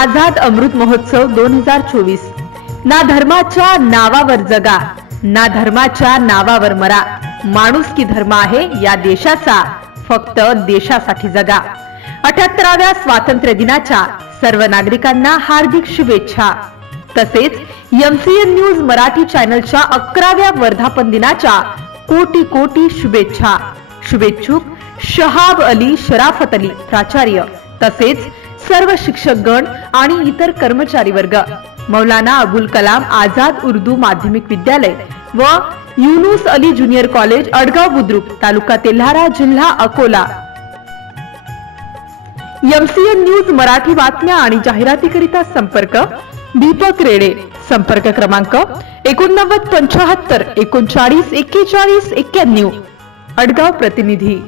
आझाद अमृत महोत्सव 2024। ना धर्माच्या नावावर जगा, ना धर्माच्या नावावर मरा, माणुसकी धर्म आहे या देशाचा, फक्त देशासाठी जगा। 78व्या स्वातंत्र्य दिनाच्या सर्व नागरिकांना हार्दिक शुभेच्छा। तसेच एमसीएन न्यूज मराठी चॅनलच्या 11व्या वर्धापन दिनाच्या कोटी कोटी शुभेच्छा। शुभेच्छुक शहाब अली, शराफत अली प्राचार्य, तसेच सर्व शिक्षकगण आणि इतर कर्मचारी वर्ग, मौलाना अबुल कलाम आझाद उर्दू माध्यमिक विद्यालय व युनुस अली ज्युनियर कॉलेज, अडगाव बुद्रुक, तालुका तेल्हारा, जिल्हा अकोला। एमसीएन न्यूज मराठी बातम्या आणि जाहिरातीकरिता संपर्क दीपक रेडे, संपर्क क्रमांक 89 75 39 41 91, अडगाव प्रतिनिधी।